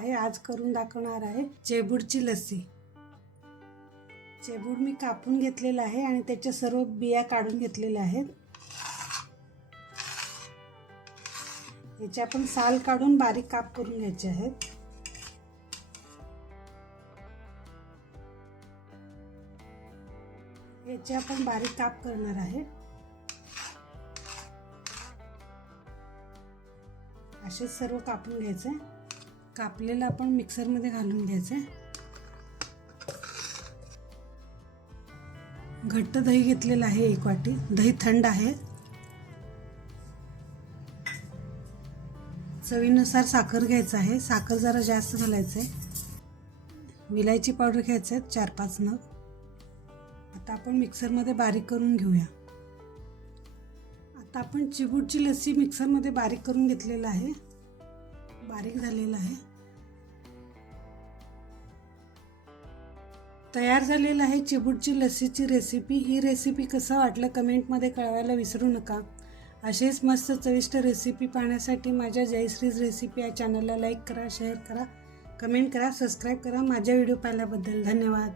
आहे. आज करून दाखवणार आहे चेबूडची लस्सी. चेबूड मी कापून घेतलेला आहे आणि त्याच्या सर्व बिया काढून घेतलेल्या आहेत. याचे आपण साल काढून बारीक काप करून घ्यायचे आहेत. याचे आपण बारीक काप करणार आहे. असे सर्व कापून घ्यायचे. कापलेलं आपण मिक्सर मध्ये घालून घ्यायचे. घट्ट दही घेतलेलं आहे 1 वाटी. दही थंड आहे. चवीनुसार साखर घ्यायचं आहे. साखर जरा जास्त घालायचं आहे. विलायची पावडर घ्यायचं आहे 4-5 नग. आता आपण मिक्सर मध्ये बारीक करून घेऊया. आता आपण चिबूडची लस्सी मिक्सर मध्ये बारीक करून घेतलेला आहे. बारीक झालेला आहे. तयार झालेला आहे चिबूडची लस्सीची रेसिपी. ही रेसिपी कसं वाटलं कमेंट मध्ये कळवायला विसरू नका. असेच मस्त चविष्ट रेसिपी पाहण्यासाठी माझ्या जयश्रीज रेसिपी या चॅनलला लाईक करा, शेअर करा, कमेंट करा, सबस्क्राईब करा. माझ्या व्हिडिओ पाहिल्याबद्दल धन्यवाद.